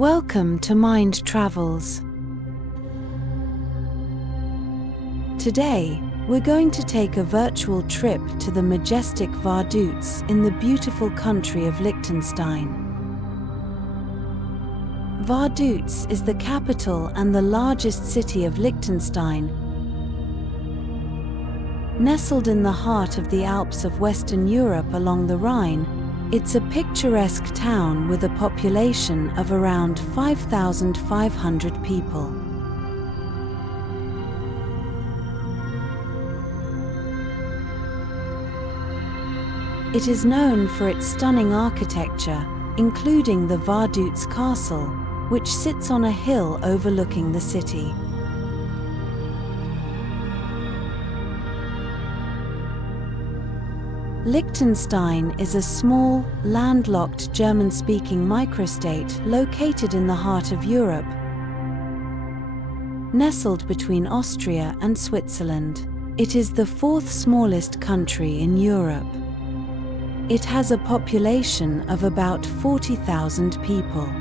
Welcome to Mind Travels. Today, we're going to take a virtual trip to the majestic Vaduz in the beautiful country of Liechtenstein. Vaduz is the capital and the largest city of Liechtenstein. Nestled in the heart of the Alps of Western Europe along the Rhine, it's a picturesque town with a population of around 5,500 people. It is known for its stunning architecture, including the Vaduz Castle, which sits on a hill overlooking the city. Liechtenstein is a small, landlocked German-speaking microstate located in the heart of Europe, nestled between Austria and Switzerland. It is the fourth smallest country in Europe. It has a population of about 40,000 people.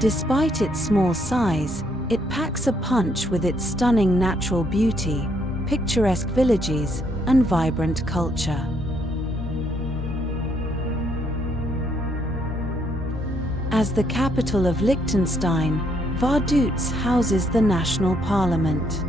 Despite its small size, it packs a punch with its stunning natural beauty, picturesque villages, and vibrant culture. As the capital of Liechtenstein, Vaduz houses the national parliament.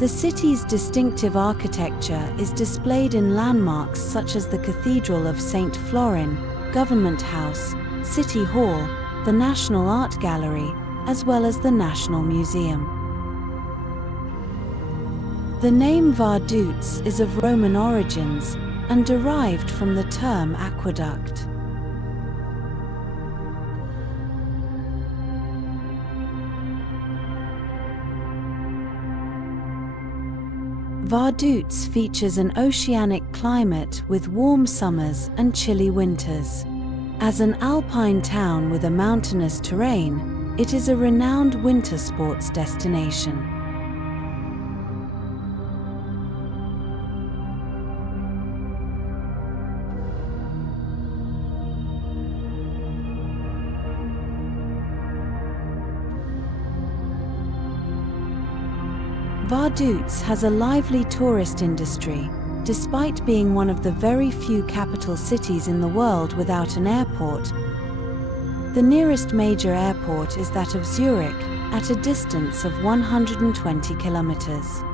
The city's distinctive architecture is displayed in landmarks such as the Cathedral of St. Florin, Government House, City Hall, the National Art Gallery, as well as the National Museum. The name Vaduz is of Roman origins and derived from the term aqueduct. Vaduz features an oceanic climate with warm summers and chilly winters. As an alpine town with a mountainous terrain, it is a renowned winter sports destination. Vaduz has a lively tourist industry, despite being one of the very few capital cities in the world without an airport. The nearest major airport is that of Zurich, at a distance of 120 kilometers.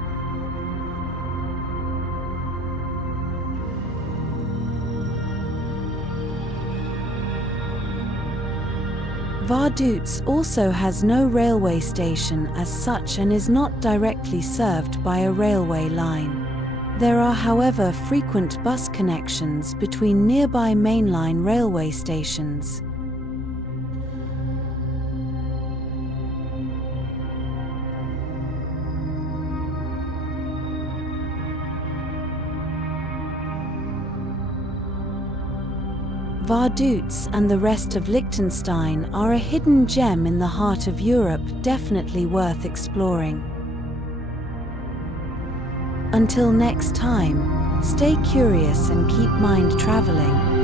Vaduz also has no railway station as such and is not directly served by a railway line. There are, however, frequent bus connections between nearby mainline railway stations. Vaduz and the rest of Liechtenstein are a hidden gem in the heart of Europe, definitely worth exploring. Until next time, stay curious and keep mind traveling.